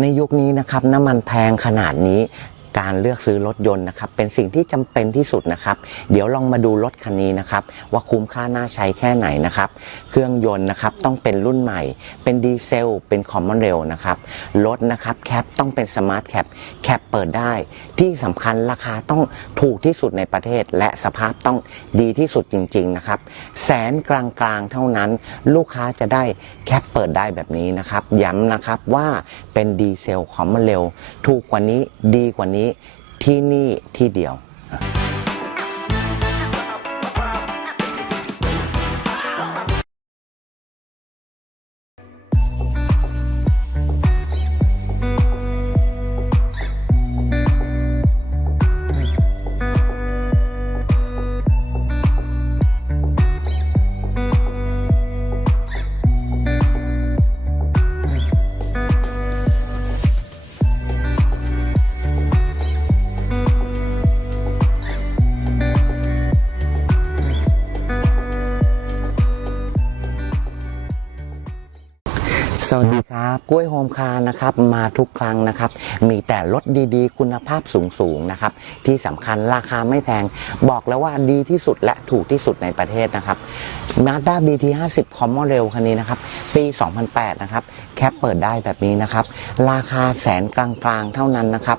ในยุคนี้นะครับน้ำมันแพงขนาดนี้ การเลือกซื้อรถยนต์นะครับเป็นสิ่งที่จำเป็นที่สุดนะครับ เดี๋ยวลองมาดูรถคันนี้นะครับว่าคุ้มค่าน่าใช้แค่ไหนนะครับ เครื่องยนต์นะครับต้องเป็นรุ่นใหม่ เป็นดีเซล เป็นคอมมอนเรลนะครับรถนะครับแคปต้องเป็นสมาร์ทแคปแคปเปิดได้ ที่สำคัญราคาต้องถูกที่สุดในประเทศ และสภาพต้องดีที่สุดจริง ๆนะครับ แสนกลางๆเท่านั้นลูกค้าจะได้แคปเปิดได้แบบนี้นะครับ ย้ำนะครับว่าเป็นดีเซลคอมมอนเรลถูกกว่านี้ดีกว่านี้ที่นี่ที่เดียว สวัสดีครับกล้วยโฮมคาร์นะครับมาทุกครั้งนะครับ มีแต่รถดีๆ คุณภาพสูงๆนะครับ ที่สำคัญราคาไม่แพง บอกแล้วว่าดีที่สุดและถูกที่สุดในประเทศนะครับ Mazda BT 50 Common Rail คันนี้นะครับ ปี 2008 นะครับ แคปเปิดได้แบบนี้นะครับ ราคาแสนกลางๆเท่านั้นนะครับ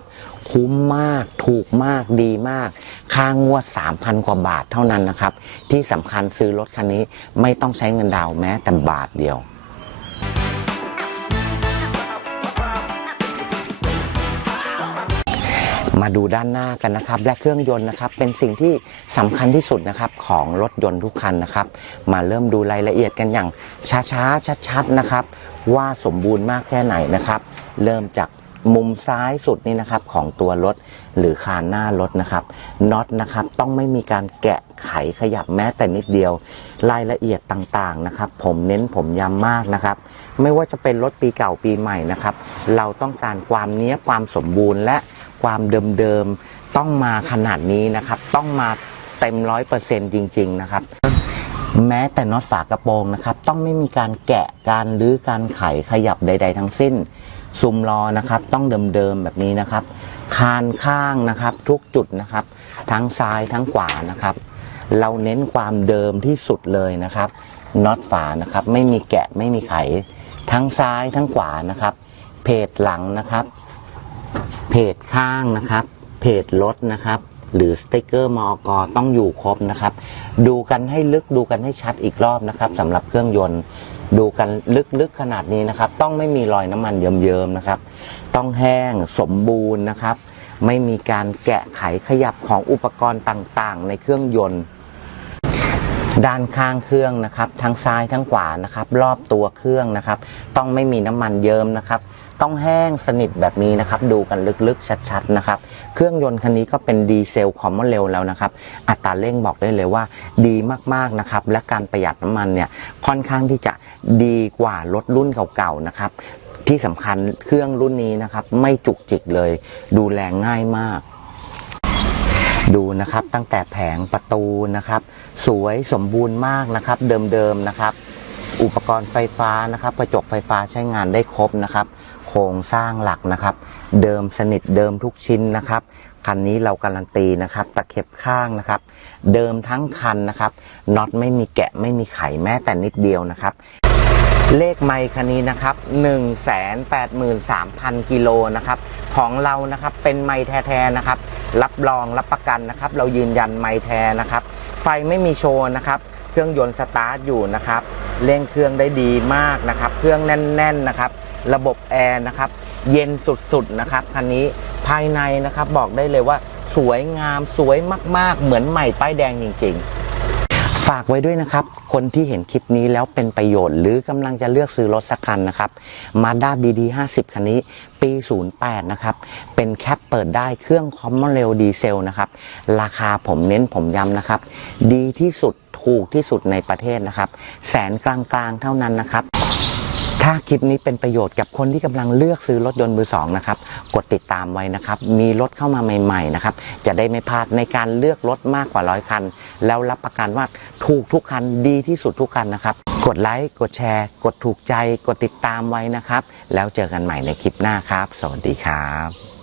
คุ้มมากถูกมากดีมาก ค่างวด 3,000 กว่าบาทเท่านั้นนะครับ ที่สำคัญซื้อรถคันนี้ไม่ต้องใช้เงินดาวน์แม้แต่บาทเดียว มาดูด้านหน้ากันนะครับ และเครื่องยนต์นะครับ เป็นสิ่งที่สำคัญที่สุดนะครับของรถยนต์ทุกคันนะครับ มาเริ่มดูรายละเอียดกันอย่างช้าๆชัดๆนะครับ ว่าสมบูรณ์มากแค่ไหนนะครับ เริ่มจากมุมซ้ายสุดนี่นะครับของตัวรถหรือคานหน้ารถนะครับน็อตนะครับต้องไม่มีการแกะไขขยับแม้แต่นิดเดียว รายละเอียดต่างๆนะครับ ผมเน้นผมย้ำมากนะครับ ไม่ว่าจะเป็นรถปีเก่าปีใหม่นะครับ เราต้องการความเนี้ยความสมบูรณ์และ ความเดิมๆต้องมาขนาดนี้นะครับ ต้องมาเต็มร้อยเปอร์เซ็นต์จริง ๆ นะครับ แม้แต่น็อตฝากระโปรงนะครับ ต้องไม่มีการแกะการหรือการไขขยับใด ๆ ทั้งสิ้นซุมล้อนะครับ ต้องเดิมๆแบบนี้นะครับ คานข้างนะครับทุกจุดนะครับ ทั้งซ้ายทั้งขวานะครับ เราเน้นความเดิมที่สุดเลยนะครับน็อตฝานะครับ ไม่มีแกะไม่มีไข ทั้งซ้ายทั้งขวานะครับ เพจหลังนะครับ เพจข้างนะครับ เพจรถนะครับ หรือสติกเกอร์มอกต้องอยู่ครบนะครับ ดูกันให้ลึกดูกันให้ชัดอีกรอบนะครับสำหรับเครื่องยนต์ ดูกันลึกๆขนาดนี้นะครับ ต้องไม่มีรอยน้ำมันเยิ้มๆนะครับ ต้องแห้งสมบูรณ์นะครับ ไม่มีการแกะไขขยับของอุปกรณ์ต่างๆ ในเครื่องยนต์ด้านข้างเครื่องนะครับ ทั้งซ้ายทั้งขวานะครับ รอบตัวเครื่องนะครับ ต้องไม่มีน้ำมันเยิ้มนะครับ ต้องแห้งสนิทแบบนี้นะครับ ดูกันลึกๆ ชัดๆ นะครับ เครื่องยนต์คันนี้ก็เป็นดีเซลคอมมอนเรลแล้วนะครับ อัตราเร่งบอกได้เลยว่าดีมากๆ นะครับ และการประหยัดน้ำมันเนี่ยค่อนข้างที่จะดีกว่ารถรุ่นเก่าๆ นะครับที่สำคัญเครื่องรุ่นนี้นะครับ ไม่จุกจิกเลย ดูแลง่ายมาก ดูนะครับตั้งแต่แผงประตูนะครับ สวยสมบูรณ์มากนะครับ เดิมๆนะครับ อุปกรณ์ไฟฟ้านะครับกระจกไฟฟ้าใช้งานได้ครบนะครับ โครงสร้างหลักนะครับ เดิมสนิทเดิมทุกชิ้นนะครับคันนี้เราการันตีนะครับ ตะเข็บข้างนะครับ เดิมทั้งคันนะครับน็อตไม่มีแกะไม่มีไขแม้แต่นิดเดียวนะครับ เลขไมค์คันนี้นะครับ 183,000 กิโลนะครับ ของเรานะครับเป็นไมค์แท้ๆนะครับ รับรองรับประกันนะครับ เรายืนยันไมค์แท้นะครับ ไฟไม่มีโชว์นะครับ เครื่องยนต์สตาร์ทอยู่นะครับเร่งเครื่องได้ดีมากนะครับ เครื่องแน่น ๆนะครับ ระบบแอร์นะครับ เย็นสุดๆนะครับคันนี้ภายในนะครับบอกได้เลยว่าสวยงามสวยมาก ๆ เหมือนใหม่ป้ายแดงจริง ๆ ฝากไว้ด้วยนะครับ คนที่เห็นคลิปนี้แล้วเป็นประโยชน์ หรือกำลังจะเลือกซื้อรถสักคันนะครับ Mazda BD 50คันนี้ปี 08 นะครับ เป็นแคปเปิดได้เครื่องคอมมอนเรลดีเซลนะครับ ราคาผมเน้นผมย้ำนะครับ ดีที่สุด ถูกที่สุดในประเทศนะครับ แสนกลางๆเท่านั้นนะครับ ถ้าคลิปนี้เป็นประโยชน์กับคนที่กำลังเลือกซื้อรถยนต์มือสองนะครับ กดติดตามไว้นะครับ มีรถเข้ามาใหม่ๆนะครับ จะได้ไม่พลาดในการเลือกรถมากกว่าร้อยคัน แล้วรับประกันว่าถูกทุกคันดีที่สุดทุกคันนะครับ กดไลค์ กดแชร์ กดถูกใจ กดติดตามไว้นะครับ แล้วเจอกันใหม่ในคลิปหน้าครับ สวัสดีครับ